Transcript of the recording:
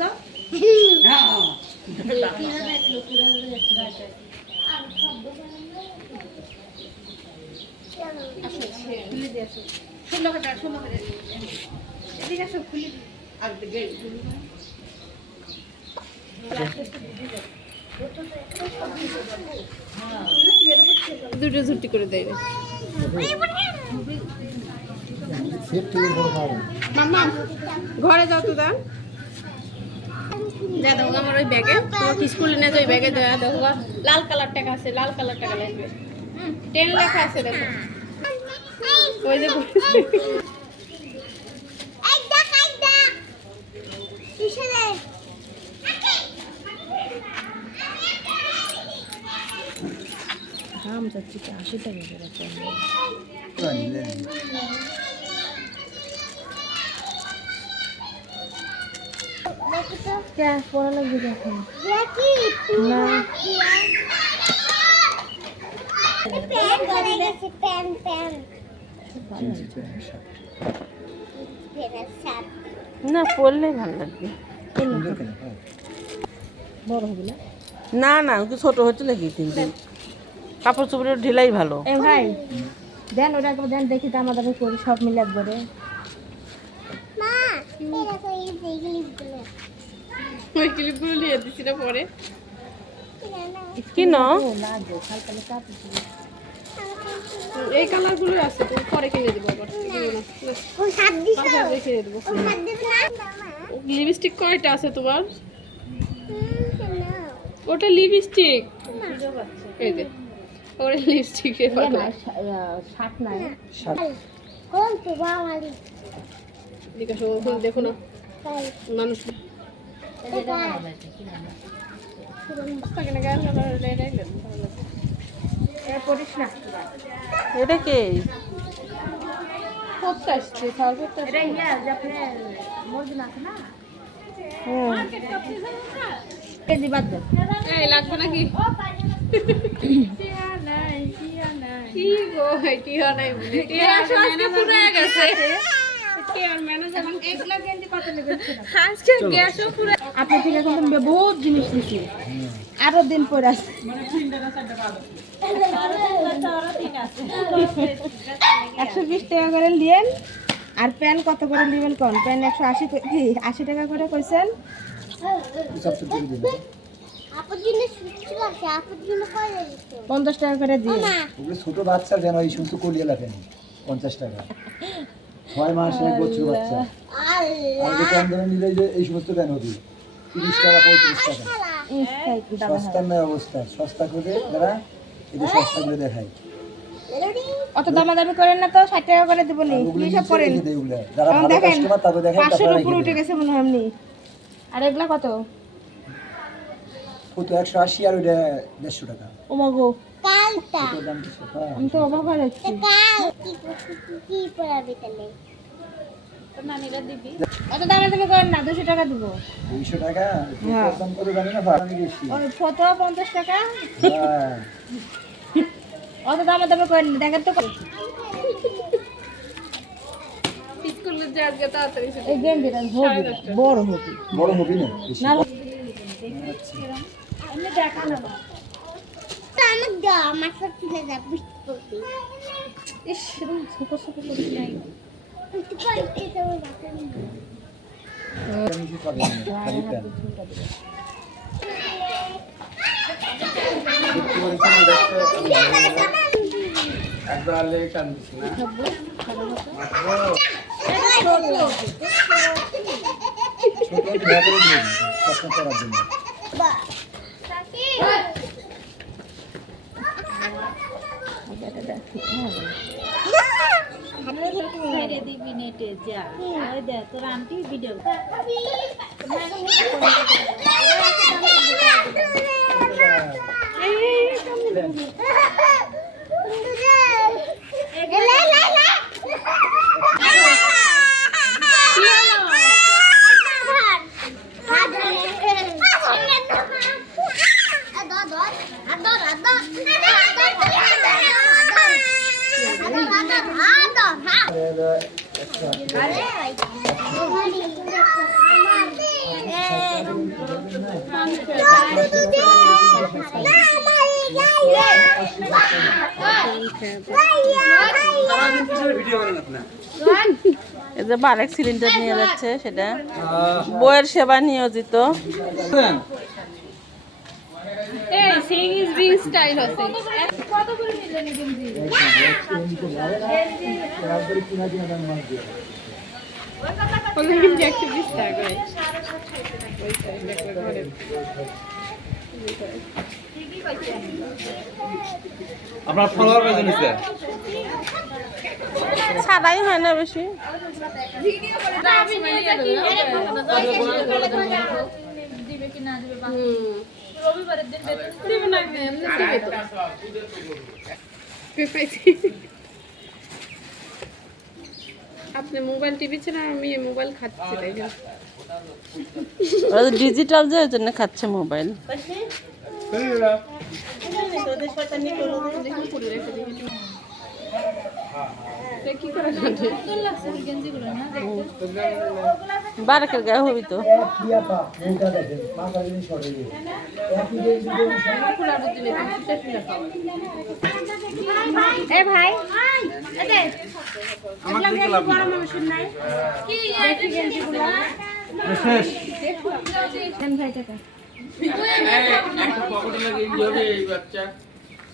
দাও খুলে দিয়ে আসো ষোলো কাটা ষোলো কাটা এদিকে আসো খুলে আর গেট দুটো ঝুটি করে দেয়। ঘরে যাও তো দা যা দেখো আমার ওই ব্যাগে তোমাকে স্কুলে নিয়ে ওই ব্যাগে দেওয়া দেখো লাল কালার টাকা আছে লাল কালার টাকা লাগবে টেন লেখা আছে দেখো। ওই যে দাম যাচ্ছে কি আশি টাকা করে কে পড়া লাগবে দেখো না। না পড়লে ভালো লাগবে। বড় হবে না? না না ওকে ছোট হচ্ছে নাকি কিন্তু কাপড় চোপড়ের ঢিলাই ভালো। এ ভাই দেন ওটা একবার দেন দেখি দাম দামি করি সব মিলে একবারে। ওই ক্লিপগুলো নিয়ে দিছি না পরে। কি না? এই কালারগুলো আছে তুমি পরে কিনে দেবো আবার। কিনো কিনে দেবো। লিপস্টিক কয়টা আছে তোমার? ওটা লিপস্টিক। এই যে ওটা লিপস্টিকের শার্ট নাই জিজ্ঞাসা করো, দেখো না মানুষ করিস না এটা কে এটা আপনার মর্জিনা আছে না দিবার দেন লাগবে নাকি? কি গো টিয়া নাই টিয়া গেছে। আজকে গ্যাসও পুরো আপনি থেকে কিন্তু বহুত জিনিস নিছি। আরও দিন পরে আছে একশো বিশ টাকা করে নিয়েন। আর প্যান কত করে নেবেন কোন? প্যান একশো আশি আশি টাকা করে কইছেন? পঞ্চাশ টাকা করে দিয়ে। ওগুলো ছোট বাচ্চা কেন এই সমস্ত কলিয়া লাগেন পঞ্চাশ টাকা। ছয় মাসের বছর বাচ্চা। আর কম দামে নিলে যে এই সমস্ত কেন হবে তিরিশ টাকা পঁয়ত্রিশ টাকা। সস্তার নয় অবস্থা। সস্তা করে তারা এদের সস্তা করে দেখায়। অত দামাদামি করেন না তো ষাট টাকা করে দেবো নি। সব করেন দেখেন পাঁচশোর উপরে উঠে গেছে মনে হয় এমনি। আর এগুলা কত? কত একশো আশি আর দেড়শো টাকা। ও মাগো আমি তো অবাক হয়ে যাচ্ছি। অত দামাদামি করেন না দুশো টাকা দিব। দুইশো টাকা? হ্যাঁ। দাম জানি না ফটো পঞ্চাশ টাকা। হ্যাঁ। অত দামাদামি করেন না দেখেন তো স্কুলে যে আজকে তাড়াতাড়ি ছুটি। এই গেঞ্জিটা হবে বড় হবে। বড় হবি না বেশি। না ইস ছোট ছোট করে নাই। খালি প্যান একবার লেগে টানছিস না ছোট ধোয়া করে দিয়ে দিন সবসময় করার জন্য আরে এই বারেক সিলিন্ডার নিয়ে যাচ্ছে সেটা। বইয়ের সেবা নিয়োজিত। এই সিং ইজ বিং স্টাইল আছে কত করে নিলেন গেঞ্জি কিনা গেঞ্জি একশো বিশ টাকা করে আপনার ফলোয়ার হচ্ছে সাদাই হয় না বেশি আপনি মোবাইল টিভি ছিল আমি মোবাইল খাচ্ছি তাই। ডিজিটাল যে ওই জন্য খাচ্ছে মোবাইল। কি করে খাটে বারেকের গায়ে হবি তো এ ভাই পকেটে লাগে